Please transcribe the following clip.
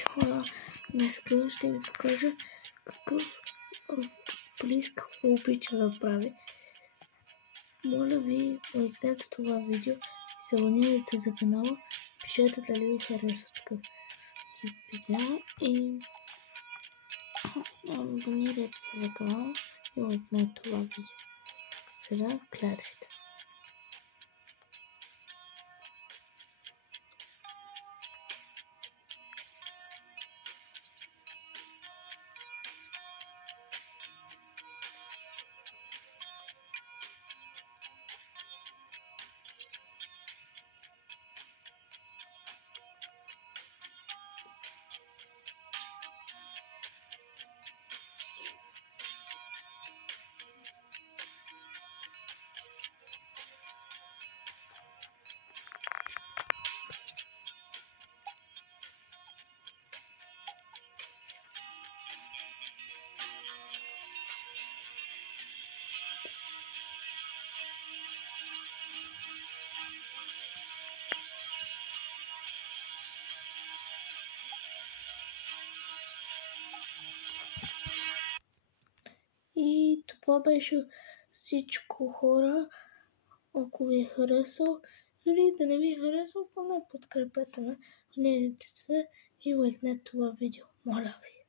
Хора, днес ще ви покажа какъв полис какво обича да прави. Моля ви, лайкнете това видео и се абонирайте за канала. Пишете дали ви харесва такъв тип видео и абонирайте се за канала и лайкнете това видео. Сега гледайте. И това беше всичко, хора. Ако ви е харесал или да не ви е харесал, поне подкрепете ме, абонирайте се и лайкнете това видео. Моля ви.